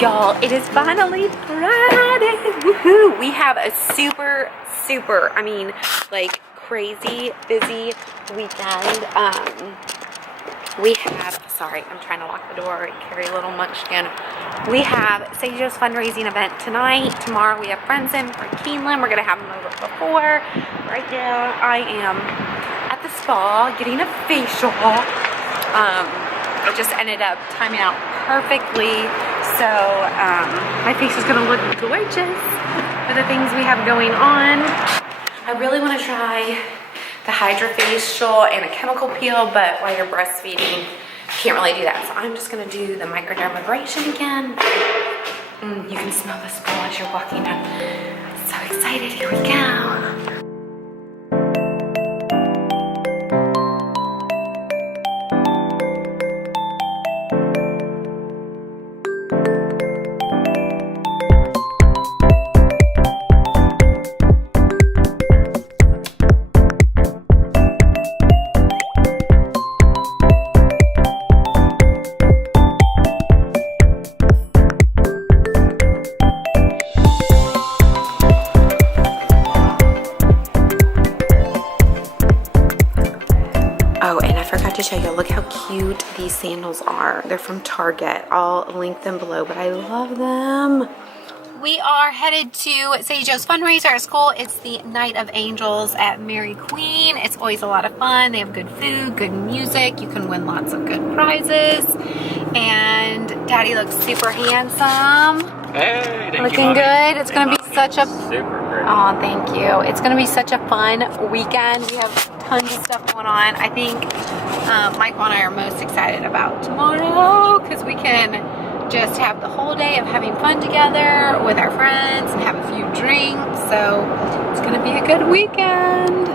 Y'all, it is finally Friday. Woohoo! We have a super, I mean, like crazy busy weekend. We have, sorry, I'm trying to lock the door and carry a little munchkin. We have St. Joe's fundraising event tonight. Tomorrow we have friends in from Keeneland. We're gonna have them over before. Right now I am at the spa getting a facial. It just ended up timing out perfectly. So my face is gonna look gorgeous for the things we have going on. I really wanna try the HydraFacial and a chemical peel, but while you're breastfeeding, you can't really do that. So I'm just gonna do the microdermabrasion again. You can smell the spa as you're walking up. So excited, here we go. To show you, look how cute these sandals are. They're from Target. I'll link them below, but I love them. We are headed to St. Joe's fundraiser at school. It's the Night of Angels at Mary Queen. It's always a lot of fun. They have good food, good music. You can win lots of good prizes. And Daddy looks super handsome. Hey, looking good. It's gonna be such a super great. Oh, thank you. It's gonna be such a fun weekend. We have tons of stuff going on. I think Michael and I are most excited about tomorrow because we can just have the whole day of having fun together with our friends and have a few drinks. So it's gonna be a good weekend. We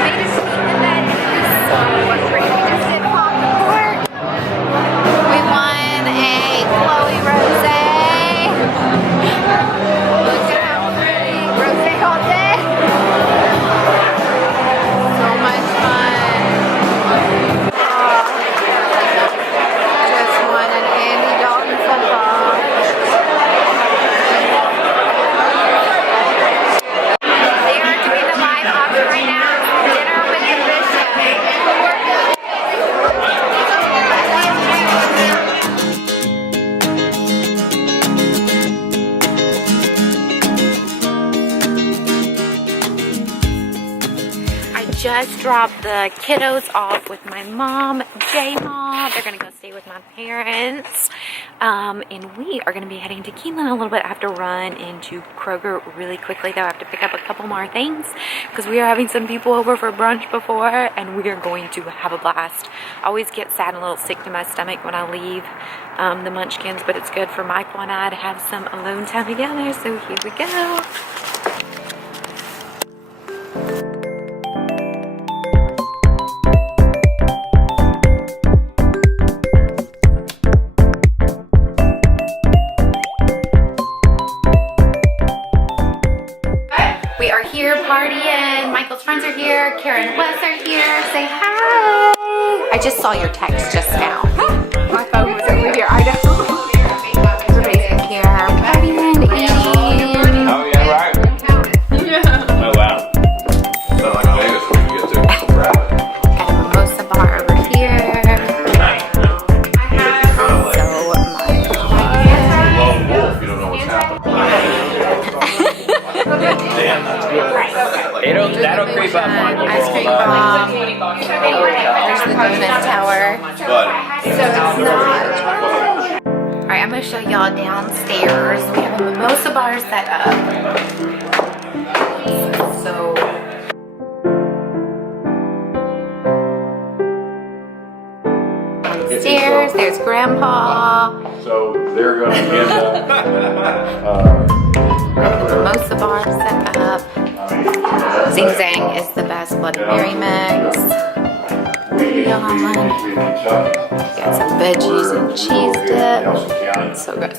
made a sneak event. It was so much free. We just did pop the court. We won a Chloe Rose. Look at how pretty. Rose all day. So much fun. Just won an Andy Dalton football. They are doing the live auction right now. Dinner with the bishop. Just dropped the kiddos off with my mom, J-Ma. They're gonna go stay with my parents. And we are gonna be heading to Keeneland a little bit. I have to run into Kroger really quickly though. I have to pick up a couple more things because we are having some people over for brunch before and we are going to have a blast. I always get sad and a little sick to my stomach when I leave the munchkins, but it's good for Michael and I to have some alone time together. So here we go. We are here partying. Michael's friends are here. Karen and Wes are here. Say hi. I just saw your text just now. My phone was over here. I know. Everybody's here. Partying, eating. Oh yeah, right. Yeah. Oh wow. So like Vegas when you get to grab it. Got a mimosa bar over here. So Lone wolf, you don't know what's happening. Damn, that's good. That'll creep up on you. ice cream bomb. There's the donut tower. Alright, I'm going to show y'all downstairs. We have a mimosa bar set up. So downstairs, there's Grandpa. So they're going to end up Mimosa bar set up. Zing Zang is the best Bloody Mary mix. Yum. Got some veggies and cheese dip. So good.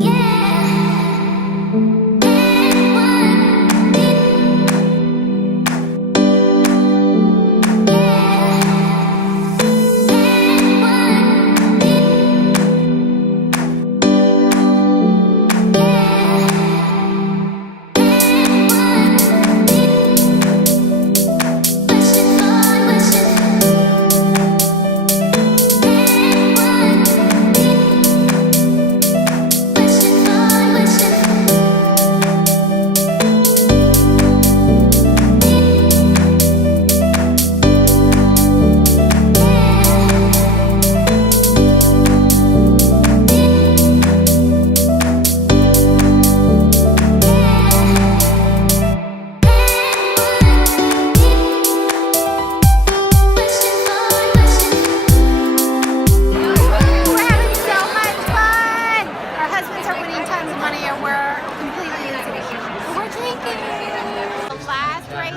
Yeah.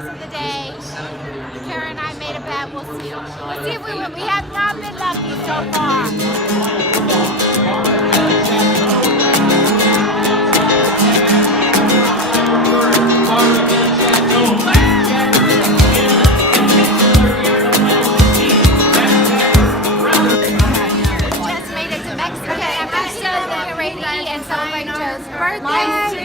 ladies of the day. Kara and I made a bet. We'll see. We'll see if we win. We have not been lucky so far. And celebrate Joe's birthday. My